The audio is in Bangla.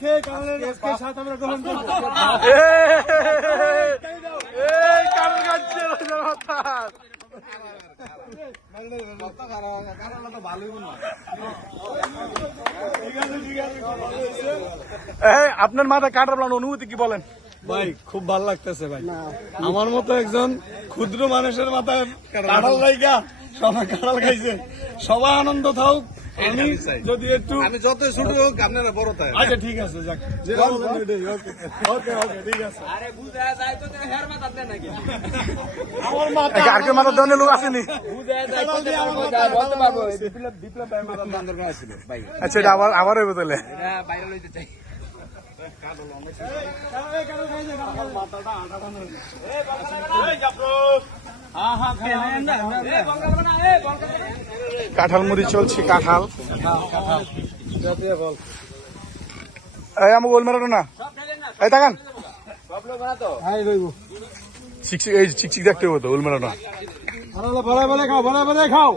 খেয়ে আমরা গ্রহণ করব এই মাথা আপনার মাথায় কাটার প্লান অনুভূতি কি বলেন? ভাই খুব ভালো লাগতেছে ভাই। আমার মতো একজন ক্ষুদ্র মানুষের মাথায় কাঁঠাল লাইগা সবাই কাঁঠাল খাইছে। সবাই আনন্দ থাক আমি যদি একটু আমি যত ছোট হোক আপনারা বড় তাই আচ্ছা ঠিক আছে যাক ওকে ঠিক আছে আমার মাথা কারকে মাথা দেওয়ার লোক আসেনি কাঁঠাল দিয়ে আমার বলতে পারব বিপ্লব বিপ্লব ভাই মাথার দাম দরকার ছিল ভাই আচ্ছা এটা আবার আবার হইব তাহলে হ্যাঁ বাইরে লইতে চাই কাঁঠাল মুড়ি চলছে, কাঁঠাল। এই আমাকে গোল মেরাটো না। এই তাকান। চিকচিক দেখতে হতো গোল মেরাটো খাও খাও।